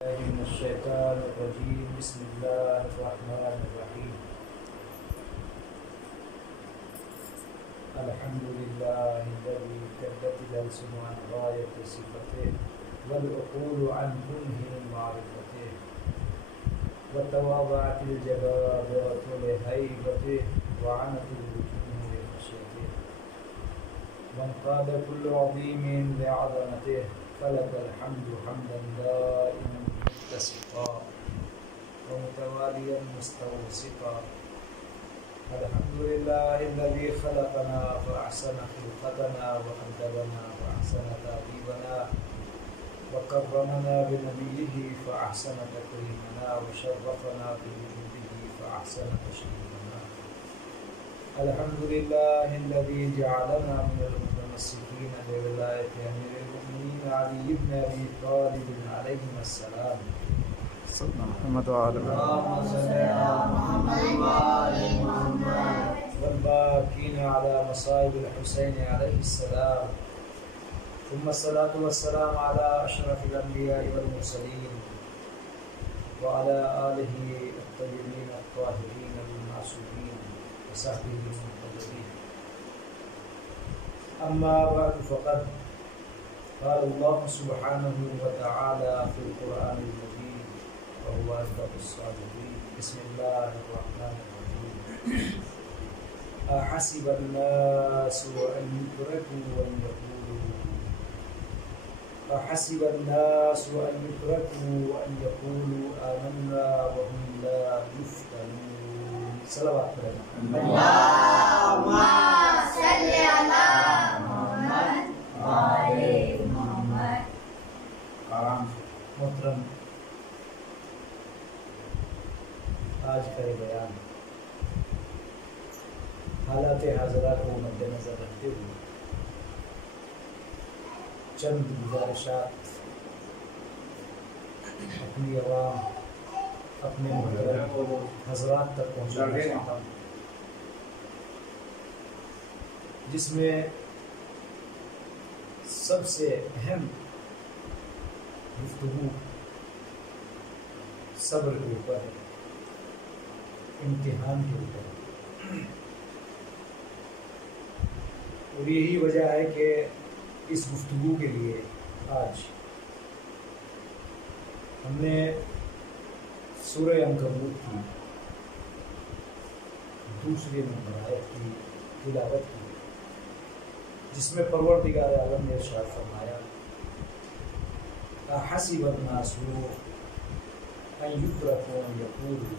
من الشيطان الرجيم بسم الله الرحمن الرحيم الحمد لله الذي كدت الألسن عن غاية صفته والعقول عن كنه معرفته وتواضعت الجبابرة لهيبته وعنت الوجوه لخشيته وانقاد كل عظيم لعظمته فلك الحمد حمدا دائما متصفا ومتواليا مستوصفا الحمد لله الذي خلقنا فأحسن خلقتنا وأدبنا فأحسن تأديبنا وكرمنا بنبيه فأحسن تكريمنا وشرفنا بوجوده فأحسن تشريفنا الحمد لله الذي جعلنا من المتمسكين بولاية أمير المؤمنين علي بن أبي طالب عليهما السلام محمد وعلى اللهم صل على محمد وعلى محمد والباقين على مصائب الحسين عليه السلام ثم الصلاة والسلام على أشرف الأنبياء والمرسلين وعلى آله الطيبين الطاهرين المعصومين وصحبه المقربين أما بعد فقد قال الله سبحانه وتعالى في القرآن المجيد وهو أصدق الصادقين بسم الله الرحمن الرحيم أحسب الناس أن يتركوا أن يقولوا أحسب الناس أن يتركوا أن يقولوا آمنا وهم لا يفتنون صلوات اللهم صل على محمد وعلى محمد. محترم آج کا یہ بیان حالات حاضرہ کو مد نظر رکھتے ہوئے چند گزارشات اپنی عوام اپنے محترم حضرات تک پہنچانا چاہتا ہوں، جس میں سب سے اہم گفتگو صبر کے اوپر ہے، امتحان کے اوپر، اور یہی وجہ ہے کہ اس گفتگو کے لیے آج ہم نے سورہ عنکبوت کی دوسری نمبر آیت کی تلاوت کی، جس میں پروردگار عالم نے ارشاد فرمایا احسب الناس ان یترکوا ان یقولوا،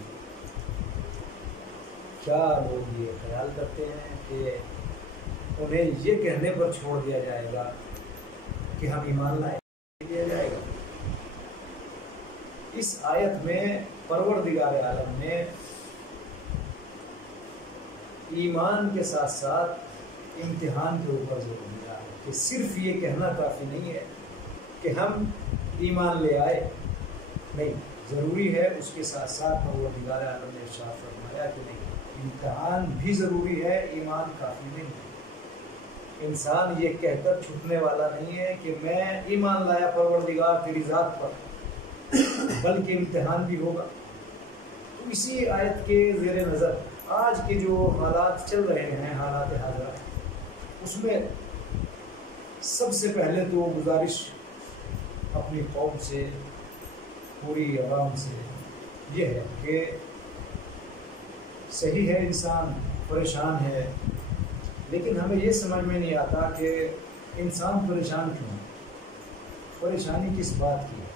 کیا لوگ یہ خیال کرتے ہیں کہ انہیں یہ کہنے پر چھوڑ دیا جائے گا کہ ہم ایمان لائے دیا جائے گا۔ اس آیت میں پروردگار عالم نے ایمان کے ساتھ ساتھ امتحان کے اوپر زور دیا ہے کہ صرف یہ کہنا کافی نہیں ہے کہ ہم ایمان لے آئے، نہیں، ضروری ہے اس کے ساتھ ساتھ پروردگار عالم نے ارشاد فرمایا کہ نہیں، امتحان بھی ضروری ہے، ایمان کافی نہیں ہے۔ انسان یہ کہہ کر چھٹنے والا نہیں ہے کہ میں ایمان لایا پروردگار تیری ذات پر، بلکہ امتحان بھی ہوگا۔ تو اسی آیت کے زیر نظر آج کے جو حالات چل رہے ہیں، حالات حاضرہ، اس میں سب سے پہلے تو گزارش اپنی قوم سے، پوری عوام سے یہ ہے کہ صحیح ہے انسان پریشان ہے، لیکن ہمیں یہ سمجھ میں نہیں آتا کہ انسان پریشان کیوں ہے، پریشانی کس بات کی ہے۔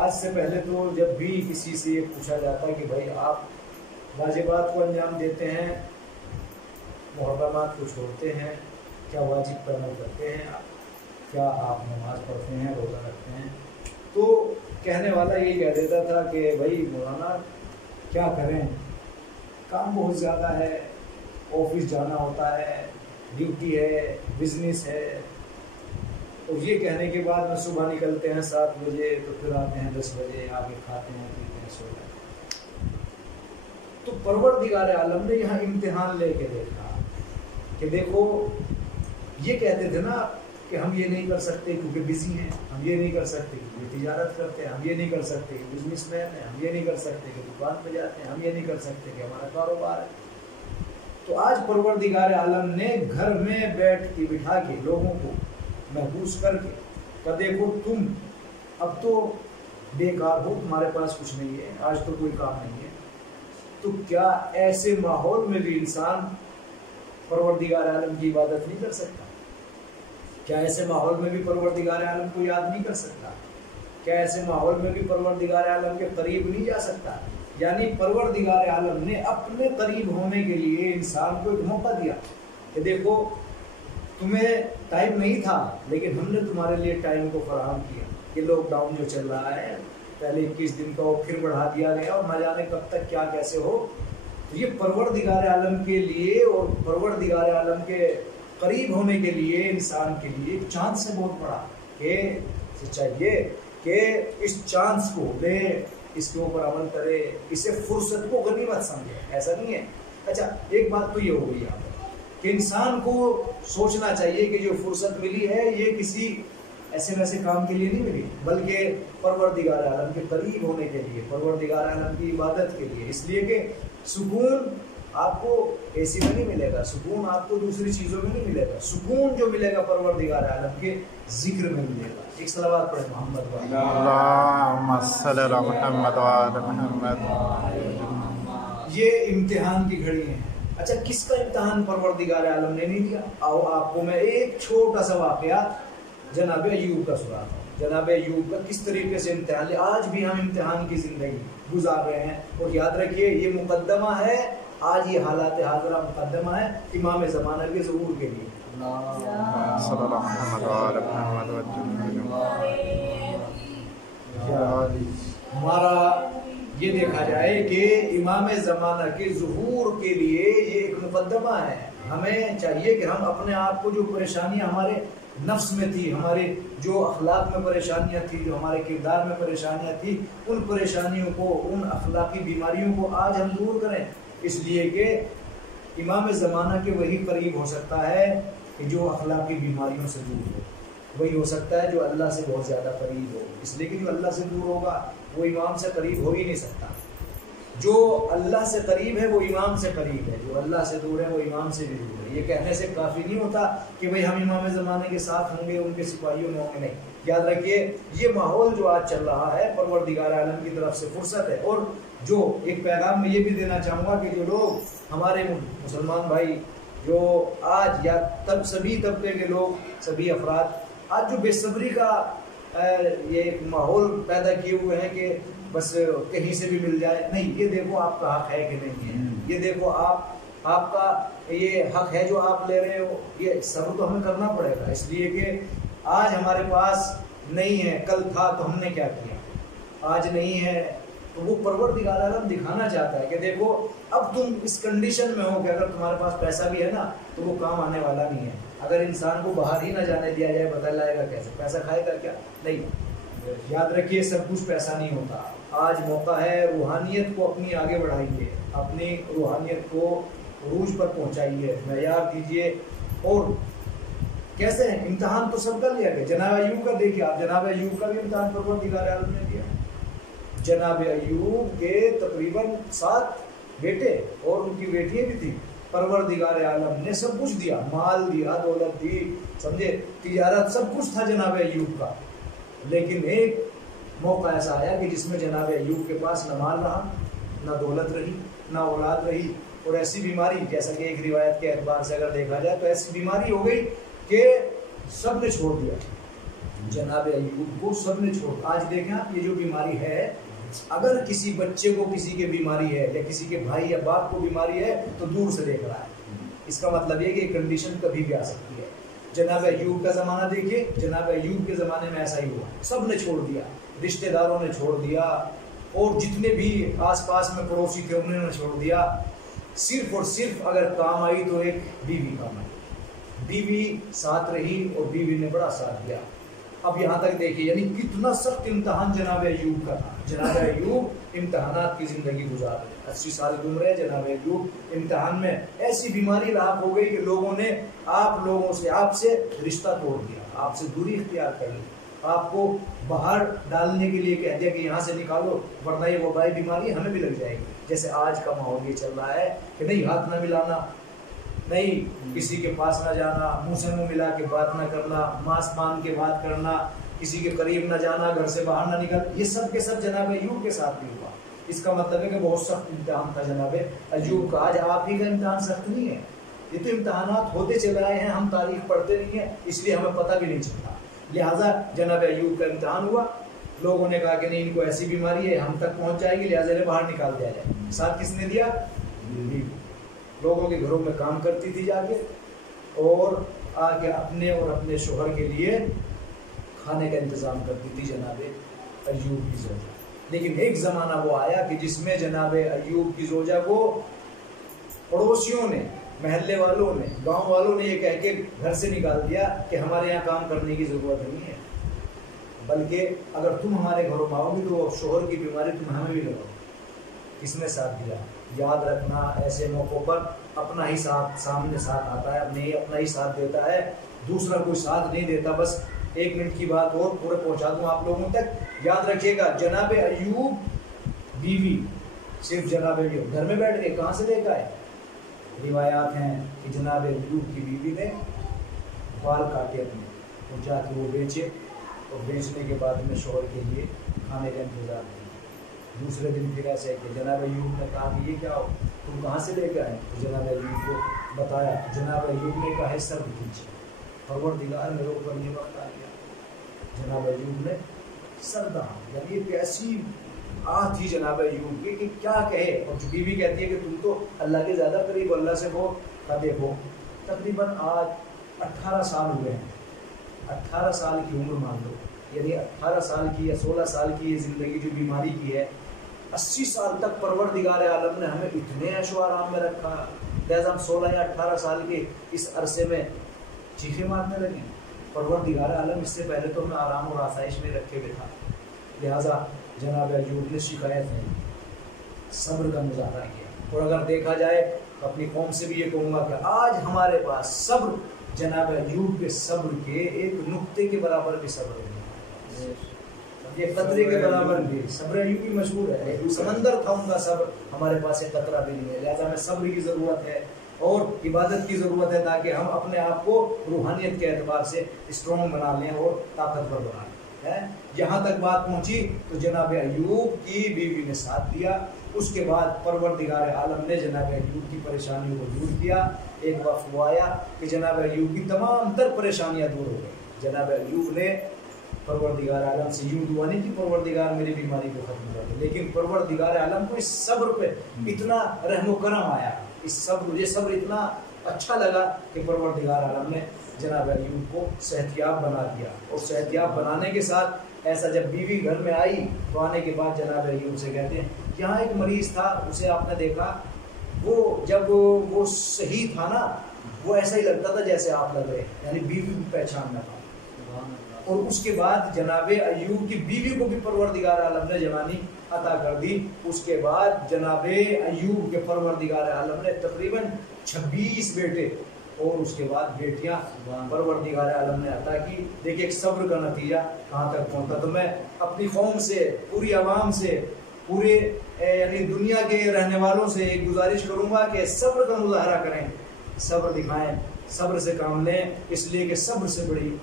آج سے پہلے تو جب بھی کسی سے یہ پوچھا جاتا ہے کہ بھائی آپ واجبات کو انجام دیتے ہیں، محرمات کو چھوڑتے ہیں، کیا واجب پر عمل کرتے ہیں، کیا آپ نماز پڑھتے ہیں، روزہ رکھتے ہیں، تو کہنے والا یہ کہہ دیتا تھا کہ بھائی مولانا کیا کریں، کام بہت زیادہ ہے، آفس جانا ہوتا ہے، ڈیوٹی ہے، بزنس ہے، اور یہ کہنے کے بعد میں صبح نکلتے ہیں 7 بجے تو پھر آتے ہیں 10 بجے، آگے کھاتے ہیں پیتے ہیں، سو جاتے ہیں۔ تو پروردگار عالم نے یہاں امتحان لے کے دیکھا کہ دیکھو یہ کہتے تھے نا کہ ہم یہ نہیں کر سکتے کیونکہ بزی ہیں، ہم یہ نہیں کر سکتے کیونکہ تجارت کرتے ہیں، ہم یہ نہیں کر سکتے کہ بزنس مین ہیں، ہم یہ نہیں کر سکتے کہ دکان پہ جاتے ہیں، ہم یہ نہیں کر سکتے کہ ہمارا کاروبار ہے۔ تو آج پروردگار عالم نے گھر میں بیٹھ کے بٹھا کے لوگوں کو محفوظ کر کے کہ دیکھو تم اب تو بیکار ہو، تمہارے پاس کچھ نہیں ہے، آج تو کوئی کام نہیں ہے، تو کیا ایسے ماحول میں بھی انسان پروردگار عالم کی عبادت نہیں کر سکتا؟ کیا ایسے ماحول میں بھی پروردگار عالم کو یاد نہیں کر سکتا؟ کیا ایسے ماحول میں بھی پروردگار عالم کے قریب نہیں جا سکتا؟ یعنی پروردگار عالم نے اپنے قریب ہونے کے لیے انسان کو ایک موقع دیا کہ دیکھو تمہیں ٹائم نہیں تھا لیکن ہم نے تمہارے لیے ٹائم کو فراہم کیا۔ یہ لاک ڈاؤن جو چل رہا ہے پہلے 21 دن کا وہ پھر بڑھا دیا گیا اور نہ جانے کب تک کیا کیسے ہو، تو یہ پروردگار عالم کے لیے اور پروردگار عالم کے قریب ہونے کے لیے انسان کے لیے چانس سے بہت بڑا کہ چاہیے کہ اس چانس کو لے، اس کے اوپر عمل کرے، اسے فرصت کو غنیمت سمجھے۔ ایسا نہیں ہے۔ اچھا ایک بات تو یہ ہو گئی یہاں پر کہ انسان کو سوچنا چاہیے کہ جو فرصت ملی ہے یہ کسی ایسے ویسے کام کے لیے نہیں ملی، بلکہ پروردگار عالم کے قریب ہونے کے لیے، پروردگار عالم کی عبادت کے لیے، اس لیے کہ سکون آپ کو اے سی میں نہیں ملے گا، سکون آپ کو دوسری چیزوں میں نہیں ملے گا، سکون جو ملے گا پروردگار عالم کے ذکر میں ملے گا۔ ایک صلوات پڑھیں محمد والے اللہم صلی علی محمد وعلی محمد۔ یہ امتحان کی گھڑی ہیں۔ اچھا کس کا امتحان پروردگار عالم نے نہیں دیا؟ آؤ آپ کو میں ایک چھوٹا سا واقعہ جناب ایوب کا سنا تھا۔ جناب ایوب کا کس طریقے سے امتحان لیا، آج بھی ہم امتحان کی زندگی گزار رہے ہیں، اور یاد رکھیے یہ مقدمہ ہے، آج یہ حالات حاضرہ مقدمہ ہے امام زمانہ کے ظہور کے لیے۔ صلی اللہ محمد وعلی محمد ہمارا یہ دیکھا جائے کہ امام زمانہ کے ظہور کے لیے یہ ایک مقدمہ ہے۔ ہمیں چاہیے کہ ہم اپنے آپ کو جو پریشانیاں ہمارے نفس میں تھی، ہمارے جو اخلاق میں پریشانیاں تھی، جو ہمارے کردار میں پریشانیاں تھی، ان پریشانیوں کو، ان اخلاقی بیماریوں کو آج ہم دور کریں، اس لیے کہ امام زمانہ کے وہی قریب ہو سکتا ہے کہ جو اخلاقی بیماریوں سے دور ہو، وہی ہو سکتا ہے جو اللہ سے بہت زیادہ قریب ہو، اس لیے کہ جو اللہ سے دور ہوگا وہ امام سے قریب ہو ہی نہیں سکتا۔ جو اللہ سے قریب ہے وہ امام سے قریب ہے، جو اللہ سے دور ہے وہ امام سے بھی دور ہے۔ یہ کہنے سے کافی نہیں ہوتا کہ بھئی ہم امام زمانے کے ساتھ ہوں گے، ان کے سپاہیوں میں ہوں گے، نہیں۔ یاد رکھیے یہ ماحول جو آج چل رہا ہے پروردگار عالم کی طرف سے فرصت ہے۔ اور جو ایک پیغام میں یہ بھی دینا چاہوں گا کہ جو لوگ ہمارے مسلمان بھائی جو آج یا تب سبھی طبقے کے لوگ، سبھی افراد آج جو بے صبری کا یہ ایک ماحول پیدا کیے ہوئے ہیں کہ بس کہیں سے بھی مل جائے، نہیں، یہ دیکھو آپ کا حق ہے کہ نہیں ہے، یہ دیکھو آپ کا یہ حق ہے جو آپ لے رہے ہو، یہ صبر تو ہمیں کرنا پڑے گا، اس لیے کہ آج ہمارے پاس نہیں ہے، کل تھا تو ہم نے کیا کیا، آج نہیں ہے تو وہ پروردگار عالم دکھانا چاہتا ہے کہ دیکھو اب تم اس کنڈیشن میں ہو کہ اگر تمہارے پاس پیسہ بھی ہے نا تو وہ کام آنے والا نہیں ہے۔ اگر انسان کو باہر ہی نہ جانے دیا جائے بتا لائے گا کیسے، پیسہ کھائے گا کیا؟ نہیں۔ یاد رکھیے سب کچھ پیسہ نہیں ہوتا۔ آج موقع ہے روحانیت کو اپنی آگے بڑھائیے، اپنی روحانیت کو عروج پر پہنچائیے، معیار دیجیے۔ اور کیسے امتحان تو سب کا لیا گیا، جناب ایوب کا دیکھیے آپ، جناب ایوب کا بھی امتحان پروردگار عالم نے دیا۔ جناب ایوب کے تقریباً 7 بیٹے اور ان کی بیٹیاں بھی تھیں، پروردگار عالم نے سب کچھ دیا، مال دیا، دولت دی، سمجھے، تجارت، سب کچھ تھا جناب ایوب کا، لیکن ایک موقع ایسا آیا کہ جس میں جناب ایوب کے پاس نہ مال رہا، نہ دولت رہی، نہ اولاد رہی، اور ایسی بیماری، جیسا کہ ایک روایت کے اعتبار سے اگر دیکھا جائے تو ایسی بیماری ہو گئی کہ سب نے چھوڑ دیا جناب ایوب کو، سب نے چھوڑ۔ آج دیکھیں آپ یہ جو بیماری ہے، اگر کسی بچے کو کسی کے بیماری ہے یا کسی کے بھائی یا باپ کو بیماری ہے تو دور سے دیکھ رہا ہے، اس کا مطلب یہ کہ یہ کنڈیشن کبھی بھی آ سکتی ہے۔ جناب ایوب کا زمانہ دیکھیے، جناب ایوب کے زمانے میں ایسا ہی ہوا، سب نے چھوڑ دیا، رشتہ داروں نے چھوڑ دیا، اور جتنے بھی آس پاس میں پڑوسی تھے انہوں نے چھوڑ دیا، صرف اور صرف اگر کام آئی تو ایک بیوی کام آئی، بیوی ساتھ رہی اور بیوی نے بڑا ساتھ دیا۔ اب یہاں تک دیکھیے یعنی کتنا سخت امتحان جناب ایوب کا تھا۔ جناب ایوب امتحانات کی زندگی گزار رہے، 80 سال کی عمر ہے، جناب ایوب امتحان میں ایسی بیماری لاحق ہو گئی کہ لوگوں نے آپ سے رشتہ توڑ دیا۔ آپ سے دوری اختیار کر لی، آپ کو باہر ڈالنے کے لیے کہہ دیا کہ یہاں سے نکالو ورنہ یہ وبائی بیماری ہمیں بھی لگ جائے گی. جیسے آج کا ماحول یہ چل رہا ہے کہ نہیں ہاتھ نہ ملانا، نہیں کسی کے پاس نہ جانا، منہ سے منہ ملا کے بات نہ کرنا، ماسک باندھ کے بات کرنا، کسی کے قریب نہ جانا، گھر سے باہر نہ نکل، یہ سب کے سب جناب ایوب کے ساتھ بھی ہوا. اس کا مطلب ہے کہ بہت سخت امتحان تھا جناب ایوب کا. آج آپ ہی کا امتحان سخت نہیں ہے، یہ تو امتحانات ہوتے چل رہے ہیں، ہم تاریخ پڑھتے نہیں ہیں اس لیے ہمیں پتہ بھی نہیں چلتا. لہٰذا جناب ایوب کا امتحان ہوا، لوگوں نے کہا کہ نہیں ان کو ایسی بیماری ہے ہم تک پہنچ جائے گی، لہٰذا انہیں باہر نکال دیا جائے. ساتھ کس نے دیا؟ بیوی. لوگوں کے گھروں میں کام کرتی تھی جا کے اور آ کے اپنے اور اپنے شوہر کے لیے کھانے کا انتظام کرتی تھی جناب ایوب کی زوجہ. لیکن ایک زمانہ وہ آیا کہ جس میں جناب ایوب کی زوجہ کو پڑوسیوں نے، محلے والوں نے، گاؤں والوں نے یہ کہہ کے گھر سے نکال دیا کہ ہمارے یہاں کام کرنے کی ضرورت نہیں ہے، بلکہ اگر تم ہمارے گھروں میں آؤ گی تو شوہر کی بیماری تم ہمیں بھی لگاؤ. کس نے ساتھ دیا؟ یاد رکھنا ایسے موقعوں پر اپنا ہی ساتھ سامنے ساتھ آتا ہے، اپنا ہی ساتھ دیتا ہے، دوسرا کوئی ساتھ نہیں دیتا. بس 1 منٹ کی بات اور پورے پہنچا دوں آپ لوگوں تک. یاد رکھیے گا جناب ایوب بیوی صرف جناب ایوب گھر میں بیٹھ گئے، کہاں سے لے کے آئے؟ روایات ہیں کہ جناب ایوب کی بیوی نے بال کاٹے اپنے اور جا کے وہ بیچے اور بیچنے کے بعد میں شوہر کے لیے کھانے کا انتظار کیا. دوسرے دن پھر ایسے کہ جناب ایوب نے کہا کہ یہ کیا ہو، تم کہاں سے لے کے آئے؟ تو جناب ایوب کو بتایا. جناب ایوب نے کہا ہے سر کھینچے، پروردگار میرے اوپر یہ وقت آ گیا. جناب ایوب نے سر دہا، یعنی یہ کیسی تھی جناب ایوب کی کہ کیا کہے. اور جو بیوی کہتی ہے کہ تم تو اللہ کے زیادہ قریب، اللہ سے ہو. کا دیکھو تقریباً آج 18 سال ہوئے ہیں، 18 سال کی عمر مان لو، یعنی 18 سال کی یا 16 سال کی یہ زندگی جو بیماری کی ہے، 80 سال تک پروردگار عالم نے ہمیں اتنے عیش و آرام میں رکھا. لہٰذا ہم 16 یا 18 سال کے اس عرصے میں چیخیں مارنے لگے. پروردگار عالم اس سے پہلے تو ہمیں آرام اور آسائش میں رکھے ہوئے تھا. لہٰذا جناب ایوب نے شکایت نہیں، صبر کا مظاہرہ کیا. اور اگر دیکھا جائے اپنی قوم سے بھی یہ کہوں گا کہ آج ہمارے پاس صبر جناب ایوب کے صبر کے ایک نقطے کے برابر بھی صبر نہیں، یہ قطرے کے برابر بھی. صبر ایوبی مشہور ہے، سمندر تھا ان کا صبر، ہمارے پاس ایک قطرہ بھی نہیں ہے. لہٰذا ہمیں صبر کی ضرورت ہے اور عبادت کی ضرورت ہے تاکہ ہم اپنے آپ کو روحانیت کے اعتبار سے اسٹرانگ بنا لیں اور طاقتور بنا لیں. یہاں تک بات پہنچی تو جناب ایوب کی بیوی نے ساتھ دیا. اس کے بعد پروردگار عالم نے جناب ایوب کی پریشانیوں کو دور کیا. ایک وقت وہ آیا کہ جناب ایوب کی تمام تر پریشانیاں دور ہو گئی. جناب ایوب نے پروردگار عالم سے یوں دعا نہیں کہ پروردگار میری بیماری کو ختم کر دے، لیکن پروردگار عالم کو اس صبر پہ اتنا رحم و کرم آیا، یہ صبر اتنا اچھا لگا کہ پروردگار عالم نے جناب ایوب کو صحتیاب بنا دیا. اور صحتیاب بنانے کے ساتھ ایسا جب بیوی گھر میں آئی تو آنے کے بعد جناب ایوب سے کہتے ہیں یہاں ایک مریض تھا، اسے آپ نے دیکھا، وہ جب وہ صحیح تھا نا وہ ایسا ہی لگتا تھا جیسے آپ لگ رہے، یعنی بیوی کو پہچان نہ تھا. اور اس کے بعد جناب ایوب کی بیوی کو بھی پروردگار عالم نے جوانی عطا کر دی. اس کے بعد جناب ایوب کے پروردگار عالم نے تقریباً 26 بیٹے اور اس کے بعد بیٹیاں پروردگار عالم نے عطا کی. دیکھیں ایک صبر کا نتیجہ کہاں تک پہنچا. تو میں اپنی قوم سے، پوری عوام سے، پورے یعنی دنیا کے رہنے والوں سے ایک گزارش کروں گا کہ صبر کا مظاہرہ کریں، صبر دکھائیں، صبر سے کام لیں، اس لیے کہ صبر سے بڑی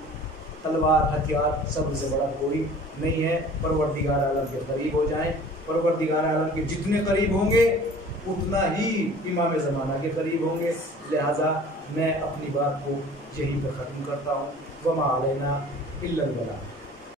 تلوار، ہتھیار صبر سے بڑا کوئی نہیں ہے. پروردگار عالم کے قریب ہو جائیں. پروردگار عالم کے جتنے قریب ہوں گے اتنا ہی امام زمانہ کے قریب ہوں گے. لہذا میں اپنی بات کو یہیں پہ ختم کرتا ہوں. وما علینا الا البلاغ.